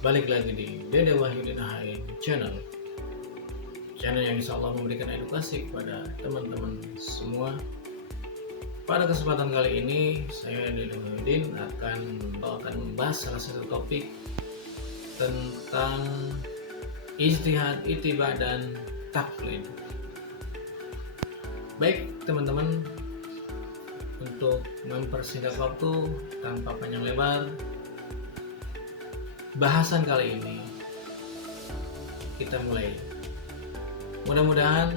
Balik lagi di Dede Wahyudin HI Channel yang insya Allah memberikan edukasi kepada teman-teman semua. Pada kesempatan kali ini saya Dede Wahyudin akan membahas salah satu topik tentang ijtihad, ittiba, dan taklid. Baik teman-teman, untuk mempersingkat waktu tanpa panjang lebar, bahasan kali ini kita mulai. Mudah-mudahan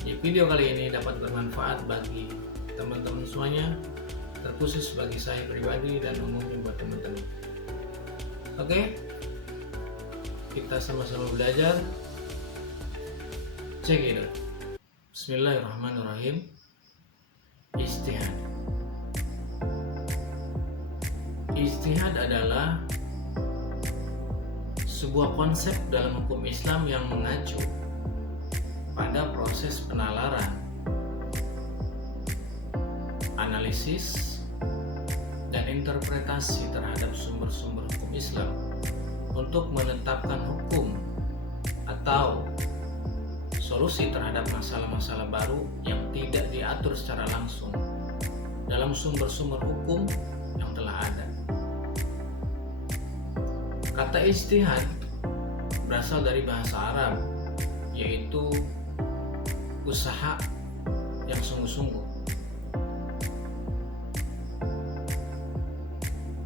di video kali ini dapat bermanfaat bagi teman-teman semuanya, terkhusus bagi saya pribadi dan umumnya buat teman-teman. Oke, kita sama-sama belajar. Check it out. Bismillahirrahmanirrahim. Ijtihad. Ijtihad adalah sebuah konsep dalam hukum Islam yang mengacu pada proses penalaran, analisis, dan interpretasi terhadap sumber-sumber hukum Islam untuk menetapkan hukum atau solusi terhadap masalah-masalah baru yang tidak diatur secara langsung dalam sumber-sumber hukum yang telah ada. Kata ijtihad berasal dari bahasa Arab, yaitu usaha yang sungguh-sungguh.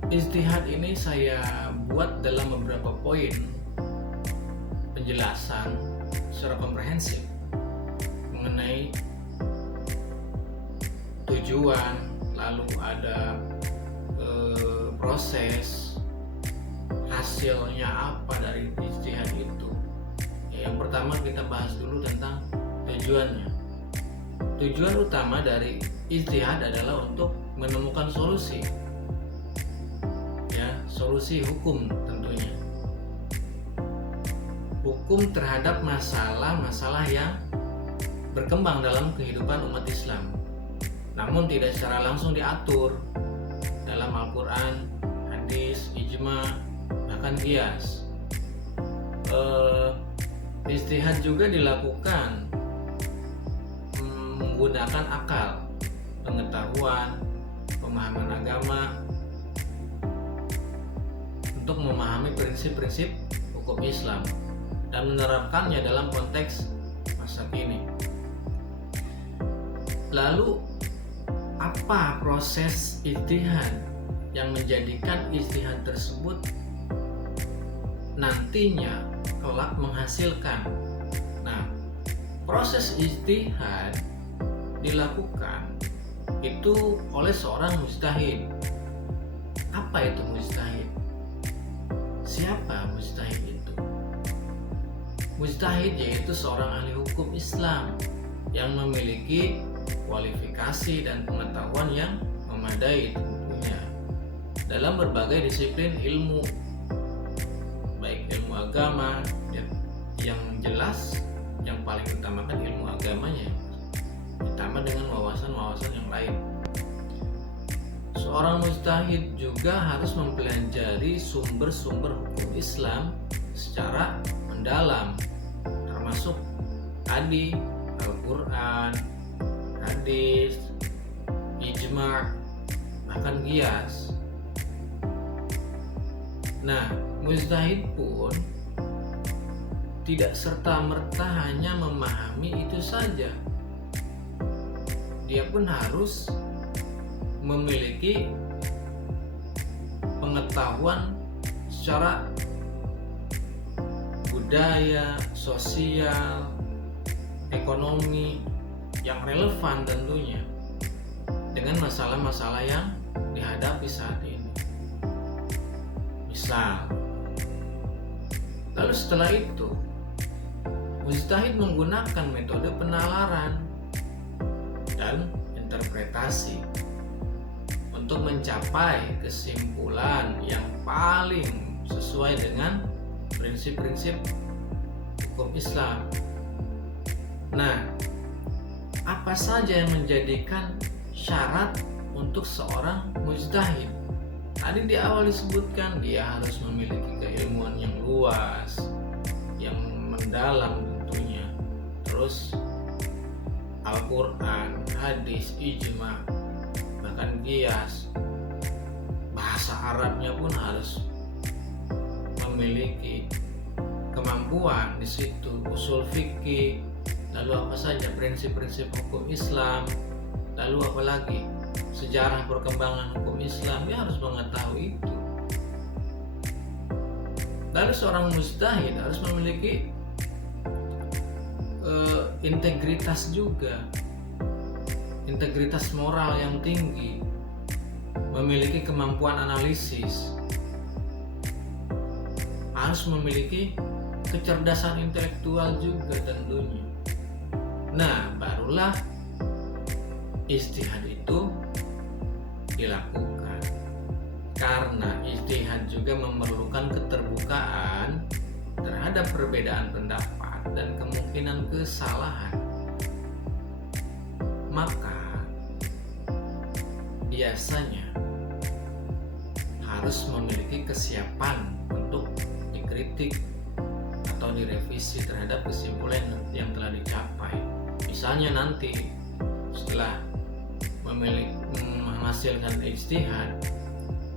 Ijtihad ini saya buat dalam beberapa poin penjelasan secara komprehensif mengenai tujuan, lalu ada proses, hasilnya apa dari ijtihad itu. Yang pertama kita bahas dulu tentang tujuannya. Tujuan utama dari ijtihad adalah untuk menemukan solusi, ya, solusi hukum tentunya. Hukum terhadap masalah-masalah yang berkembang dalam kehidupan umat Islam, namun tidak secara langsung diatur dalam Al-Quran, hadis, ijma, bahkan qiyas. Ijtihad juga dilakukan menggunakan akal, pengetahuan, pemahaman agama untuk memahami prinsip-prinsip hukum Islam dan menerapkannya dalam konteks masa kini. Lalu apa proses ijtihad yang menjadikan ijtihad tersebut nantinya kelak menghasilkan? Nah, proses ijtihad dilakukan itu oleh seorang mujtahid. Apa itu mujtahid? Siapa mujtahid itu? Mujtahid yaitu seorang ahli hukum Islam yang memiliki kualifikasi dan pengetahuan yang memadai tentunya dalam berbagai disiplin ilmu, baik ilmu agama yang jelas, yang paling utamakan ilmu agamanya, ditambah dengan wawasan-wawasan yang lain. Seorang mujtahid juga harus mempelajari sumber-sumber hukum Islam secara mendalam, termasuk tadi Al-Quran, hadis, ijma, bahkan qiyas. Nah, mujtahid pun tidak serta-merta hanya memahami itu saja. Dia pun harus memiliki pengetahuan secara budaya, sosial, ekonomi yang relevan tentunya dengan masalah-masalah yang dihadapi saat ini. Misal, lalu setelah itu mujtahid menggunakan metode penalaran dan interpretasi untuk mencapai kesimpulan yang paling sesuai dengan prinsip-prinsip hukum Islam. Nah, apa saja yang menjadikan syarat untuk seorang mujtahid? Tadi di awal disebutkan dia harus memiliki keilmuan yang luas, yang mendalam tentunya. Terus Al-Quran, hadis, ijma, bahkan qiyas, bahasa Arabnya pun harus memiliki kemampuan di situ, usul fikih, lalu apa saja prinsip-prinsip hukum Islam, lalu apa lagi sejarah perkembangan hukum Islam, dia harus mengetahui itu. Lalu seorang mujtahid harus memiliki integritas juga, integritas moral yang tinggi, memiliki kemampuan analisis, harus memiliki kecerdasan intelektual juga tentunya. Nah, barulah ijtihad itu dilakukan. Karena ijtihad juga memerlukan keterbukaan terhadap perbedaan pendapat dan kemungkinan kesalahan. Maka biasanya harus memiliki kesiapan untuk dikritik atau direvisi terhadap kesimpulan yang telah dicapai. Misalnya nanti setelah menghasilkan ijtihad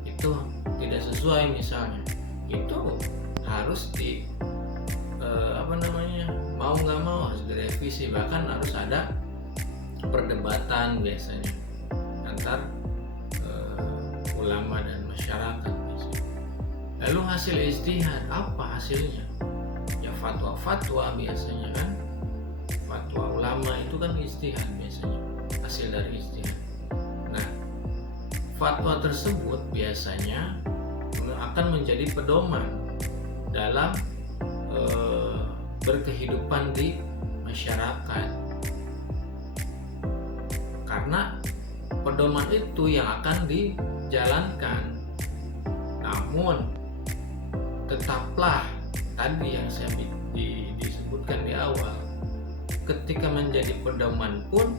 itu tidak sesuai, misalnya itu harus mau nggak mau harus direvisi, bahkan harus ada perdebatan biasanya antar ulama dan masyarakat biasanya. Lalu hasil ijtihad apa hasilnya? Ya fatwa biasanya kan, fatwa ulama itu kan ijtihad biasanya, hasil dari ijtihad. Nah, fatwa tersebut biasanya akan menjadi pedoman dalam berkehidupan di masyarakat, karena pedoman itu yang akan dijalankan. Namun tetaplah tadi yang saya disebutkan di awal, ketika menjadi pedoman pun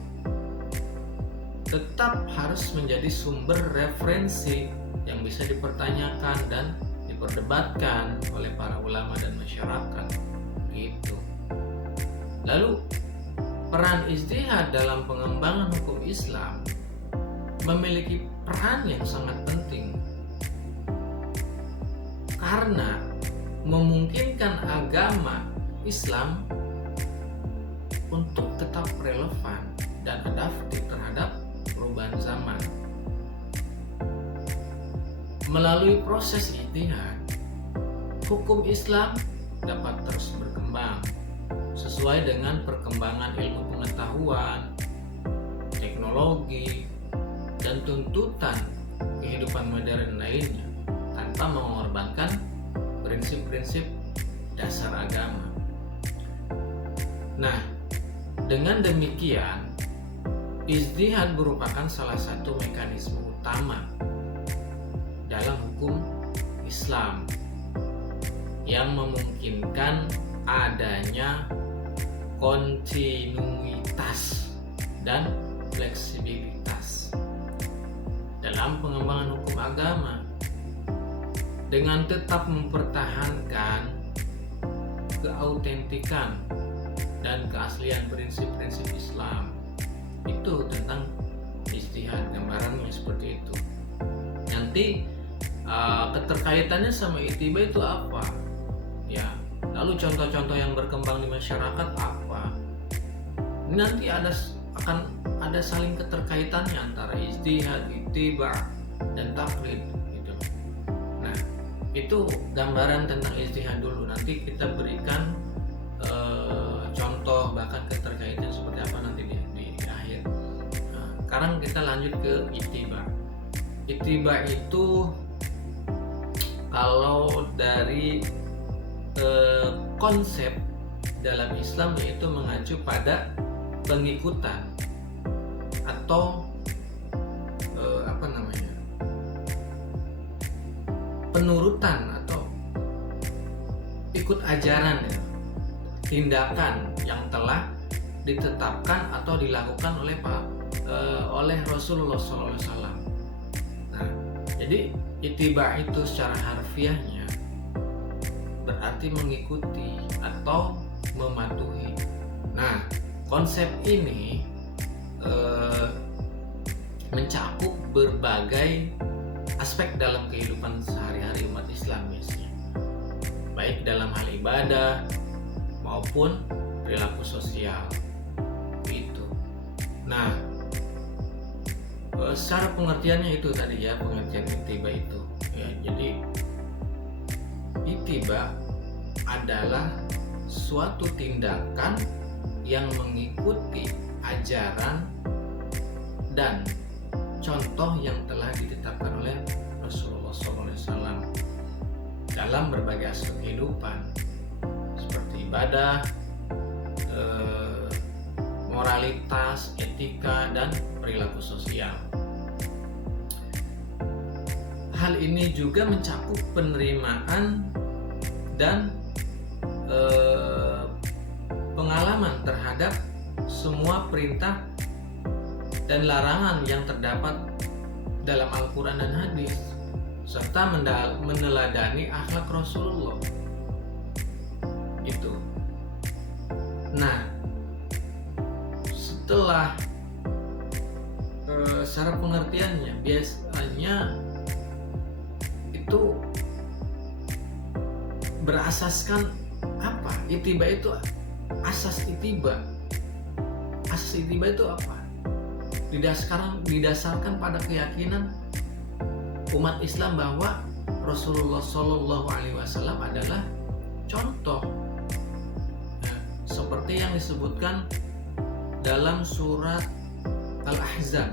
tetap harus menjadi sumber referensi yang bisa dipertanyakan dan diperdebatkan oleh para ulama dan masyarakat gitu. Lalu peran ijtihad dalam pengembangan hukum Islam memiliki peran yang sangat penting, karena memungkinkan agama Islam untuk tetap relevan dan adaptif terhadap perubahan zaman. Melalui proses ijtihad, hukum Islam dapat terus berkembang sesuai dengan perkembangan ilmu pengetahuan, teknologi, dan tuntutan kehidupan modern lainnya, tanpa mengorbankan prinsip-prinsip dasar agama. Nah, dengan demikian, ijtihad merupakan salah satu mekanisme utama dalam hukum Islam yang memungkinkan adanya kontinuitas dan fleksibilitas dalam pengembangan hukum agama, dengan tetap mempertahankan keautentikan dan keaslian prinsip-prinsip Islam. Itu tentang ijtihad, gambarannya seperti itu. Nanti keterkaitannya sama ittiba itu apa? Ya, lalu contoh-contoh yang berkembang di masyarakat apa? Nanti akan ada saling keterkaitannya antara ijtihad, ittiba, dan taklid gitu. Nah, itu gambaran tentang ijtihad dulu. Nanti kita berikan contoh bahkan keterkaitan seperti apa nanti di akhir. Nah, sekarang kita lanjut ke ittiba. Ittiba itu kalau dari konsep dalam Islam yaitu mengacu pada pengikutan atau penurutan atau ikut ajaran ya, tindakan yang telah ditetapkan atau dilakukan oleh Rasulullah SAW. Nah, Jadi ittiba itu secara harfiahnya berarti mengikuti atau mematuhi. Nah, konsep ini mencakup berbagai aspek dalam kehidupan sehari-hari umat Islam biasanya, baik dalam hal ibadah maupun perilaku sosial itu. Nah, secara pengertiannya itu tadi ya, pengertian ittiba itu ya. Jadi ittiba adalah suatu tindakan yang mengikuti ajaran dan contoh yang telah ditetapkan oleh Rasulullah SAW dalam berbagai aspek kehidupan seperti ibadah, moralitas, etika, dan perilaku sosial. Hal ini juga mencakup penerimaan dan pengalaman terhadap semua perintah dan larangan yang terdapat dalam Al-Quran dan hadis, serta meneladani akhlak Rasulullah itu. Nah, setelah secara pengertiannya biasanya itu berasaskan apa? Ittiba itu asas ittiba. Asas ittiba itu apa? Didasarkan pada keyakinan umat Islam bahwa Rasulullah Shallallahu Alaihi Wasallam adalah contoh, nah, seperti yang disebutkan dalam surat Al-Ahzab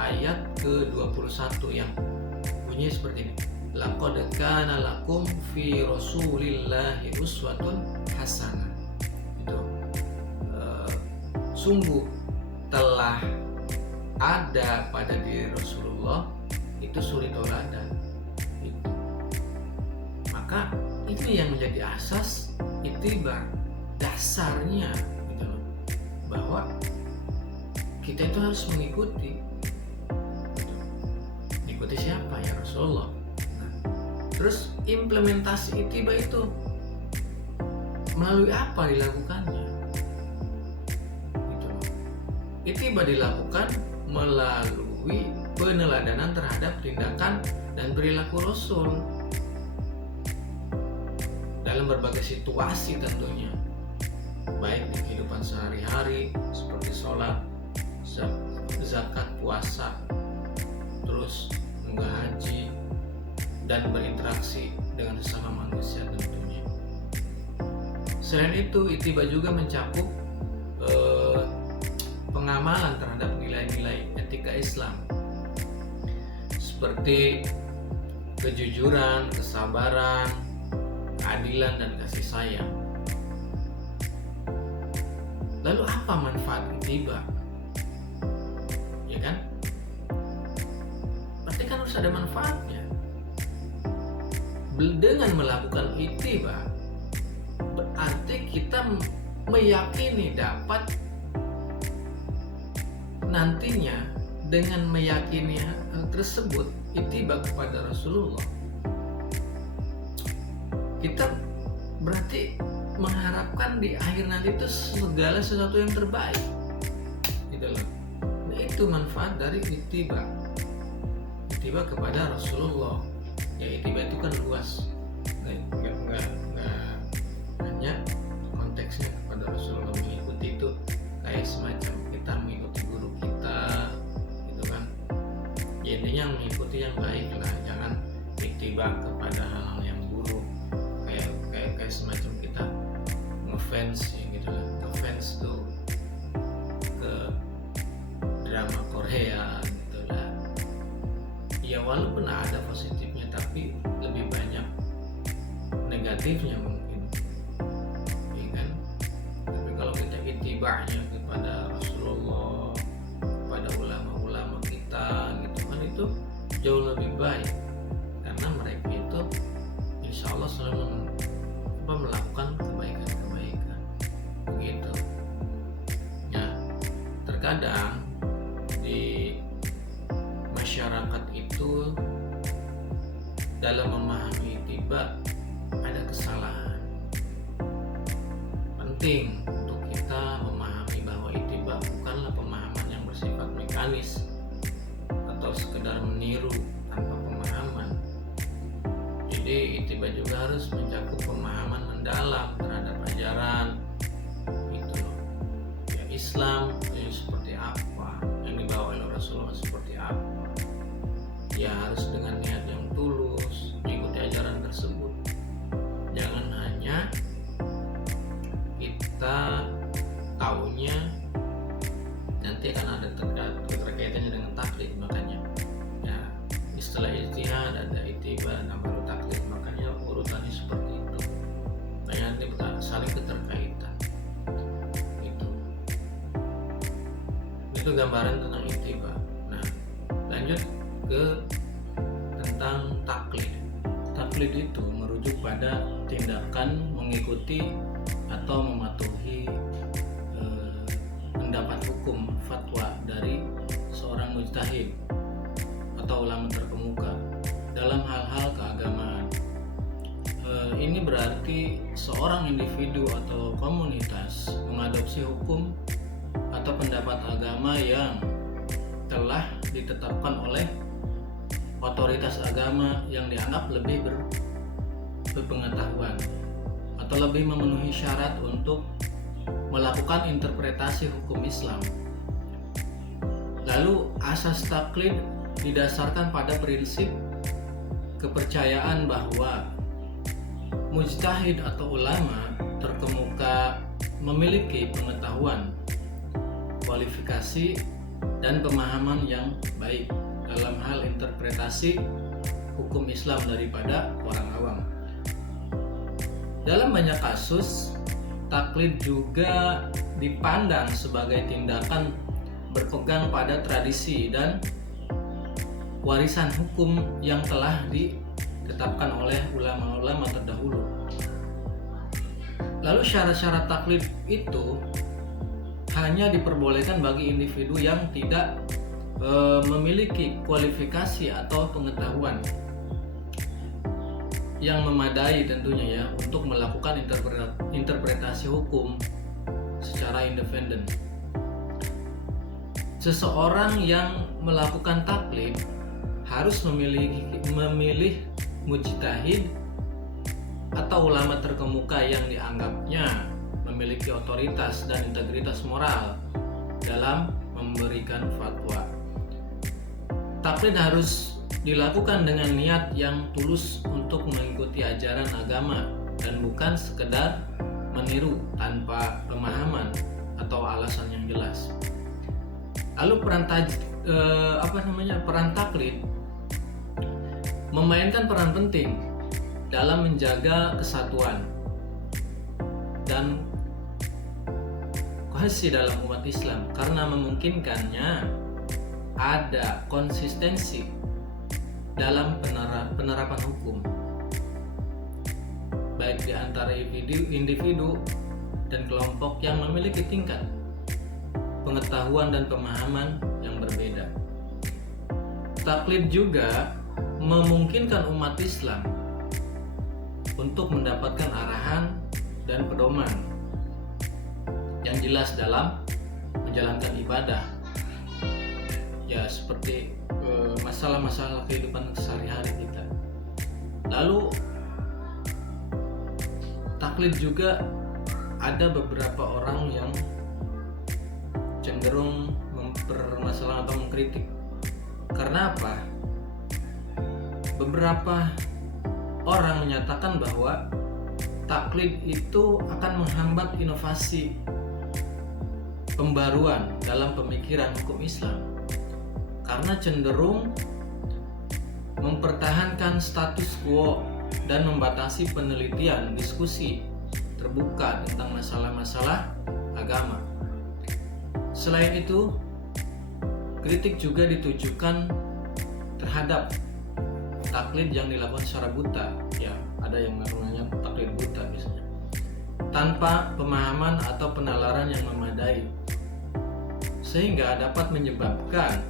ayat ke-21 yang bunyi seperti ini. Laqad kana lakum fi Rasulillahi uswatun hasanah. Itu sungguh telah ada pada diri Rasulullah itu suri tauladan. Itu. Maka ini yang menjadi asas ittiba, dasarnya gitu loh. Bahwa kita itu harus mengikuti. Mengikuti siapa? Ya Rasulullah. Nah, terus implementasi ittiba itu melalui apa dilakukannya? Gitu loh. Ittiba dilakukan melalui peneladanan terhadap tindakan dan perilaku Rasul dalam berbagai situasi tentunya, baik di kehidupan sehari-hari seperti sholat, zakat, puasa, terus menunggah haji, dan berinteraksi dengan sesama manusia tentunya. Selain itu, ittiba juga mencakup pengamalan terhadap nilai-nilai etika Islam seperti kejujuran, kesabaran, keadilan, dan kasih sayang. Lalu apa manfaat ittiba? Ya kan? Berarti kan harus ada manfaatnya. Dengan melakukan ittiba berarti kita meyakini dapat nantinya dengan meyakini hal tersebut, ittiba kepada Rasulullah, kita berarti mengharapkan di akhir nanti itu segala sesuatu yang terbaik gitu loh. Nah, itu manfaat dari ittiba kepada Rasulullah. Ya, ittiba itu kan luas, nggak hanya konteksnya kepada Rasulullah. Mengikuti itu kayak semacam kita mengikuti guru kita gitu kan. Ya, intinya mengikuti yang baik lah, jangan ittiba kepada hal-hal yang buruk, kayak semacam kita ngefans ya gitu lah. Ngefans tuh ke drama Korea gitu lah. Ya walaupun ada positifnya tapi lebih banyak negatifnya mungkin, ya kan. Tapi kalau kita ittiba'nya kepada Rasulullah, kepada ulama-ulama kita gitu kan, itu jauh lebih baik karena mereka itu insya Allah selalu melakukan kebaikan begitu. Ya, terkadang di masyarakat itu dalam memahami ittiba ada kesalahan. Penting untuk kita memahami bahwa ittiba bukanlah pemahaman yang bersifat mekanis atau sekedar meniru tanpa pemahaman. Jadi ittiba juga harus mencakup pemahaman mendalam terhadap ajaran itu loh. Ya, Islam itu seperti apa, yang dibawa oleh Rasulullah seperti apa. Ya harus dengan niat yang tulus mengikuti ajaran tersebut. Jangan hanya kita taunya nanti akan ada keterkaitannya dengan taklid. Makanya ya istilah ijtihad ada ittiba dan baru taklid, makanya urutannya seperti itu. Makanya nanti saling keterkaitan. Itu gambaran tentang ittiba. Nah, lanjut ke tentang taklid. Taklid itu merujuk pada tindakan mengikuti atau mematuhi pendapat hukum fatwa dari seorang mujtahid atau ulama terkemuka dalam hal-hal keagamaan. Ini berarti seorang individu atau komunitas mengadopsi hukum atau pendapat agama yang telah ditetapkan oleh otoritas agama yang dianggap lebih berpengetahuan atau lebih memenuhi syarat untuk melakukan interpretasi hukum Islam. Lalu asas taklid didasarkan pada prinsip kepercayaan bahwa mujtahid atau ulama terkemuka memiliki pengetahuan, kualifikasi, dan pemahaman yang baik dalam hal interpretasi hukum Islam daripada orang awam. Dalam banyak kasus, taklid juga dipandang sebagai tindakan berpegang pada tradisi dan warisan hukum yang telah ditetapkan oleh ulama-ulama terdahulu. Lalu syarat-syarat taklid itu hanya diperbolehkan bagi individu yang tidak memiliki kualifikasi atau pengetahuan yang memadai tentunya ya untuk melakukan interpretasi hukum secara independen. Seseorang yang melakukan taklid harus memilih mujtahid atau ulama terkemuka yang dianggapnya memiliki otoritas dan integritas moral dalam memberikan fatwa. Taklid harus dilakukan dengan niat yang tulus untuk mengikuti ajaran agama dan bukan sekedar meniru tanpa pemahaman atau alasan yang jelas. Lalu peran taklid memainkan peran penting dalam menjaga kesatuan dan kohesi dalam umat Islam karena memungkinkannya ada konsistensi dalam penerapan hukum baik di antara individu dan kelompok yang memiliki tingkat pengetahuan dan pemahaman yang berbeda. Taklid juga memungkinkan umat Islam untuk mendapatkan arahan dan pedoman yang jelas dalam menjalankan ibadah. Ya seperti masalah-masalah kehidupan sehari-hari kita. Lalu taklid juga ada beberapa orang yang cenderung mempermasalahkan atau mengkritik. Karena apa? Beberapa orang menyatakan bahwa taklid itu akan menghambat inovasi pembaruan dalam pemikiran hukum Islam karena cenderung mempertahankan status quo dan membatasi penelitian diskusi terbuka tentang masalah-masalah agama. Selain itu, kritik juga ditujukan terhadap taklid yang dilakukan secara buta. Ya, ada yang namanya taklid buta misalnya, tanpa pemahaman atau penalaran yang memadai, sehingga dapat menyebabkan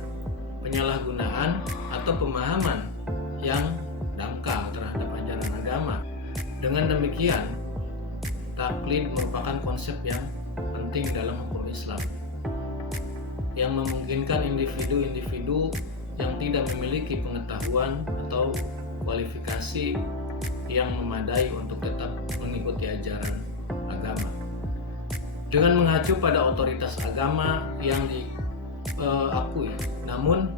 penyalahgunaan atau pemahaman yang dangkal Dengan demikian, taklid merupakan konsep yang penting dalam hukum Islam yang memungkinkan individu-individu yang tidak memiliki pengetahuan atau kualifikasi yang memadai untuk tetap mengikuti ajaran agama. Dengan mengacu pada otoritas agama yang diakui, namun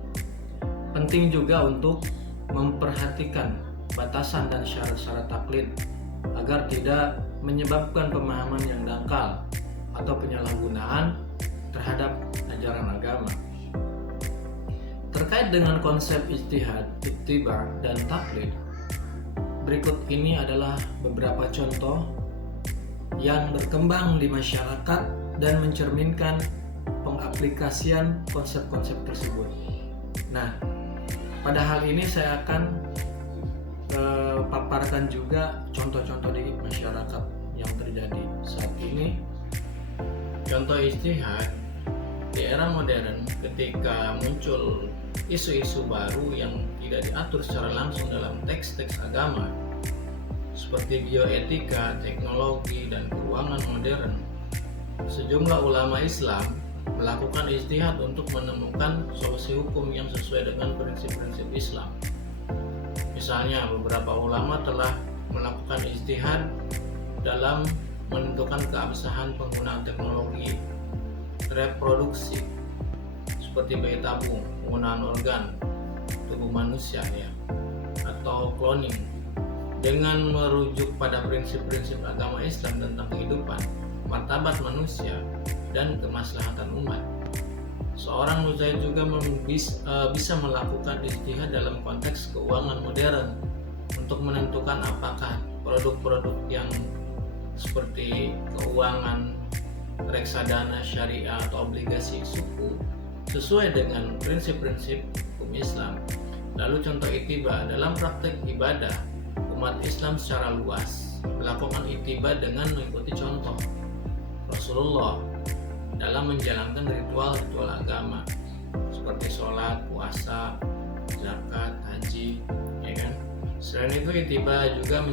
penting juga untuk memperhatikan batasan dan syarat-syarat taklid agar tidak menyebabkan pemahaman yang dangkal atau penyalahgunaan terhadap ajaran agama. Terkait dengan konsep ijtihad, ittiba, dan taklid, berikut ini adalah beberapa contoh yang berkembang di masyarakat dan mencerminkan pengaplikasian konsep-konsep tersebut. Nah, pada hal ini saya akan paparkan juga contoh-contoh di masyarakat yang terjadi saat ini. Contoh ijtihad di era modern, ketika muncul isu-isu baru yang tidak diatur secara langsung dalam teks-teks agama seperti bioetika, teknologi, dan keuangan modern, sejumlah ulama Islam melakukan ijtihad untuk menemukan solusi hukum yang sesuai dengan prinsip-prinsip Islam. Misalnya, beberapa ulama telah melakukan ijtihad dalam menentukan keabsahan penggunaan teknologi reproduksi seperti bayi tabung, penggunaan organ tubuh manusia atau cloning, dengan merujuk pada prinsip-prinsip agama Islam tentang kehidupan, martabat manusia, dan kemaslahatan umat. Seorang mujtahid juga bisa melakukan ijtihad dalam konteks keuangan modern untuk menentukan apakah produk-produk yang seperti keuangan reksadana syariah atau obligasi suku sesuai dengan prinsip-prinsip hukum Islam. Lalu contoh ittiba, dalam praktek ibadah, umat Islam secara luas melakukan ittiba dengan mengikuti contoh Rasulullah dalam menjalankan ritual-ritual agama seperti sholat, puasa, zakat, haji, ya kan? Selain itu, ittiba juga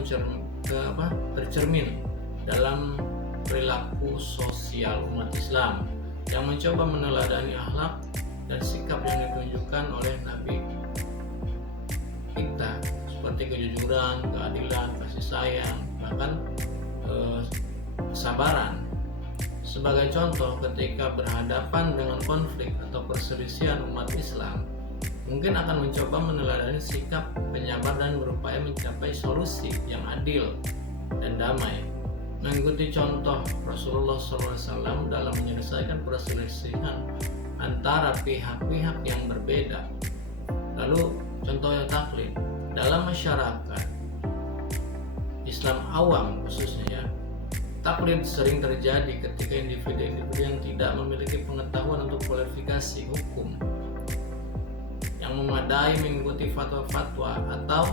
tercermin dalam perilaku sosial umat Islam yang mencoba meneladani akhlak dan sikap yang ditunjukkan oleh Nabi kita seperti kejujuran, keadilan, kasih sayang, bahkan kesabaran. Sebagai contoh, ketika berhadapan dengan konflik atau perselisihan umat Islam, mungkin akan mencoba meneladani sikap penyabar dan berupaya mencapai solusi yang adil dan damai, mengikuti contoh Rasulullah SAW dalam menyelesaikan perselisihan antara pihak-pihak yang berbeda. Lalu contohnya taklid dalam masyarakat Islam awam khususnya, taklid sering terjadi ketika individu-individu yang tidak memiliki pengetahuan untuk kualifikasi hukum yang memadai mengikuti fatwa-fatwa atau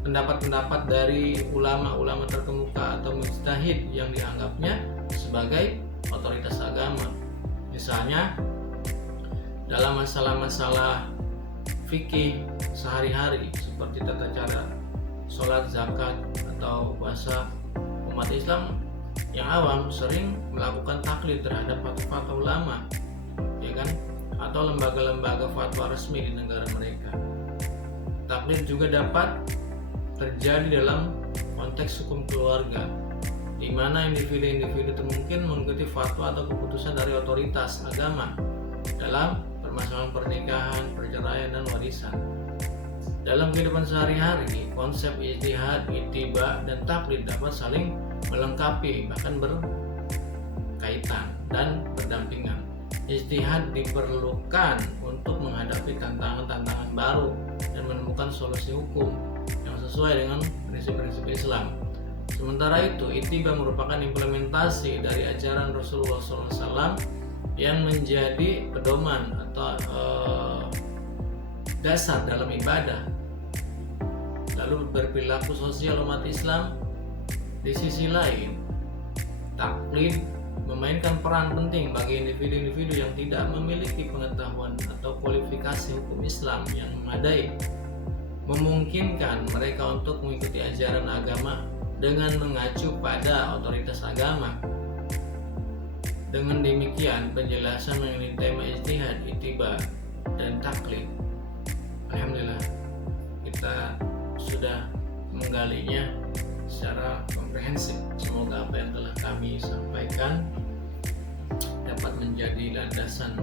pendapat-pendapat dari ulama-ulama terkemuka atau mujtahid yang dianggapnya sebagai otoritas agama. Misalnya dalam masalah-masalah fikih sehari-hari seperti tata cara sholat, zakat, atau puasa, umat Islam yang awam sering melakukan taklid terhadap fatwa-fatwa ulama, ya kan, atau lembaga-lembaga fatwa resmi di negara mereka. Taklid juga dapat terjadi dalam konteks hukum keluarga, di mana individu-individu itu mungkin mengikuti fatwa atau keputusan dari otoritas agama dalam permasalahan pernikahan, perceraian, dan warisan. Dalam kehidupan sehari-hari, konsep ijtihad, ittiba, dan taklid dapat saling melengkapi, bahkan berkaitan dan berdampingan. Ijtihad diperlukan untuk menghadapi tantangan-tantangan baru dan menemukan solusi hukum yang sesuai dengan prinsip-prinsip Islam. Sementara itu, ittiba merupakan implementasi dari ajaran Rasulullah SAW yang menjadi pedoman atau dasar dalam ibadah. Lalu berperilaku sosial umat Islam. Di sisi lain, taklid memainkan peran penting bagi individu-individu yang tidak memiliki pengetahuan atau kualifikasi hukum Islam yang memadai, memungkinkan mereka untuk mengikuti ajaran agama dengan mengacu pada otoritas agama. Dengan demikian, penjelasan mengenai tema ijtihad, ittiba, dan taklid, alhamdulillah kita sudah menggalinya secara komprehensif. Semoga apa yang telah kami sampaikan dapat menjadi landasan